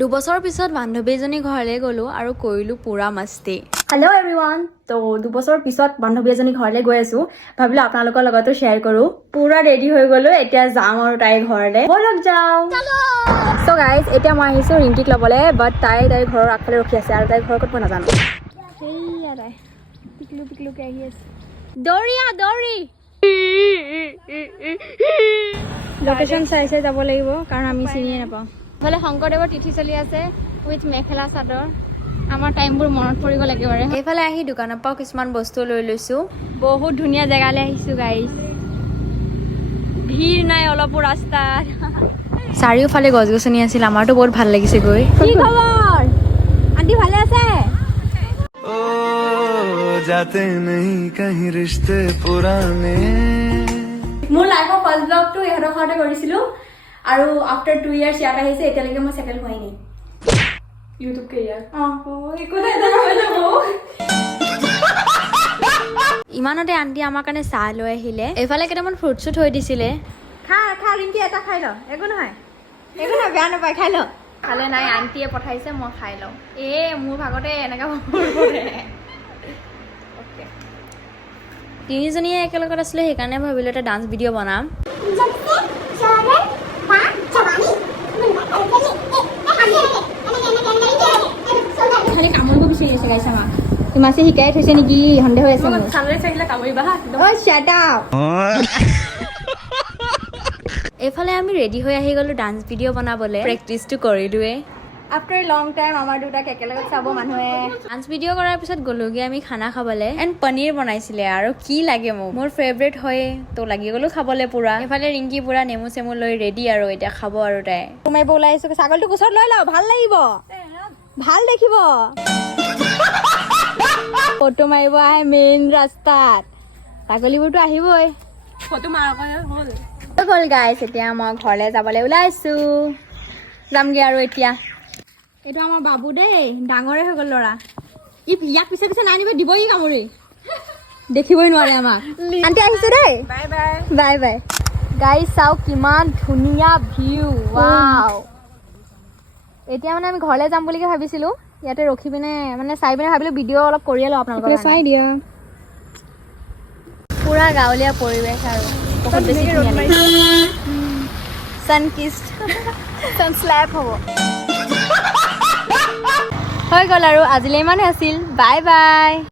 দুবছৰ পিছত বান্ধৱীজনী ঘৰলৈ গ'লো আৰু কৰিলো পুৰা মস্তি। Hello' everyone. তো দুবছৰ পিছত বান্ধৱী এজনী ঘৰলৈ গৈ আছো, ভাবিলো আপোনালোকৰ লগতো শ্বেয়াৰ কৰো। পুৰা ৰেডি হৈ গলো, এতিয়া যাম আৰু তাইৰ ঘৰলৈ। বলক যাওঁ। চ' গাইজ, এতিয়া মই আহিছো ৰিংকিক ল'বলৈ, বাট তাইৰ ঘৰৰ আগফালে ৰখি আছে আৰু তাইৰ ঘৰ ক'ত মই নাজানো। সেইয়া তাই পিকলুকে আহি আছে। দৌৰিয়া দৌৰি লোকেশ্যন চাই যাব লাগিব, কাৰণ আমি চিনিয়ে নাপাওঁ। ইফালে শংকৰদেৱৰ তিথি চলি আছে উইথ মেখেলা চাদৰ। আমাৰ টাইমবোৰ মনত পৰিব লাগিব। এইফালে আহি দোকানৰ পৰা কিছুমান বস্তু লৈ লৈছো। বহুত ধুনীয়া জেগালৈ আহিছো গাইজ, ভিৰ নাই অলপো ৰাস্তাত। চাৰিওফালে গছ গছনি আছিল, আমাৰতো বহুত ভাল লাগিছে গৈ। কি খবৰ আন্টি, ভালে আছে? जाते नहीं कहीं रिश्ते पुराने। মোৰ লাইফৰ ফাৰ্ষ্ট ব্লগটো ইহঁতৰ ঘৰতে কৰিছিলো আৰু আফটাৰ 2 years ইয়াত আহিছে। এতিয়ালৈকে মই চেটেল হোৱাই নাই ইউটিউব কেৰিয়াৰ। একো নাই, হৈ যাব। ইমানতে আন্টি আমাৰ কাৰণে চাহ লৈ আহিলে। এইফালে কেইটামান ফ্ৰুটছো থৈ দিছিলে। খা ৰিংকি, এটা খাই ল, একো নহয় বেয়া নাপায়, খাই ল। খালে নাই, আন্টিয়ে পঠাইছে, মই খাই লওঁ। মোৰ ভাগতে এনেকা তিনিজনীয়ে একেলগত আছিলে, সেইকাৰণে ভাবিলো এটা ডান্স ভিডিঅ' বনাম। খালি কামুৰিব বিচাৰি আছে গাইছ আমাক। মাছে শিকাই থৈছে নেকি সন্দেহ হৈ আছে। এইফালে আমি ৰেডি হৈ আহি গলো ডান্স ভিডিঅ' বনাবলৈ। প্ৰেক্টিচটো কৰিলোৱে। আফটাৰ লং টাইম আমাৰ দুটাক একেলগত চাব মানুহে। ডান্স ভিডিঅ' কৰাৰ পিছত গ'লোগে আমি খানা খাবলৈ। এণ্ড পনীৰ বনাইছিলে, আৰু কি লাগে মোৰ ফেভৰেট হয়, তো লাগি গ'লো খাবলৈ পুৰা। এইফালে ৰিংকি পুৰা নেমু চেমু লৈ ৰেডি, আৰু এতিয়া খাব আৰু তাই। মাৰিব ওলাই আহিছো, ছাগলীটো কোচত লৈ লওঁ, ভাল লাগিব, ভাল দেখিব। ফটো মাৰিব আহে মেইন ৰাস্তাত, ছাগলীবোৰতো আহিবই। ফটো মাৰিব হ'ল গাইছ। এতিয়া মই ঘৰলৈ যাবলৈ ওলাইছো, যামগে আৰু এতিয়া। এইটো আমাৰ বাবু দেই, ডাঙৰে হৈ গ'ল ল'ৰা। ইয়াক পিছে পিছে নাই নিব, দিবই কামুৰি, দেখিবই নোৱাৰে আমাক। আন্টি আহিছো দেই, বাই বাই। গাইছ চাওক কিমান ধুনীয়া ভিউ, ৱাও। এতিয়া মানে আমি ঘৰলৈ যাম বুলিকে ভাবিছিলো, ইয়াতে ৰখি পিনে মানে চাই পিনে ভাবিলো ভিডিঅ' অলপ কৰিয়ে লওঁ আপোনালোকৰ চাই দিয়া। পুৰা গাঁৱলীয়া পৰিৱেশ আৰু বহুত বেছি ছানকিষ্ট ছানস্ল্যাপ হ'ব। হৈ গ'ল আৰু আজিলৈ ইমানে আছিল, বাই বাই।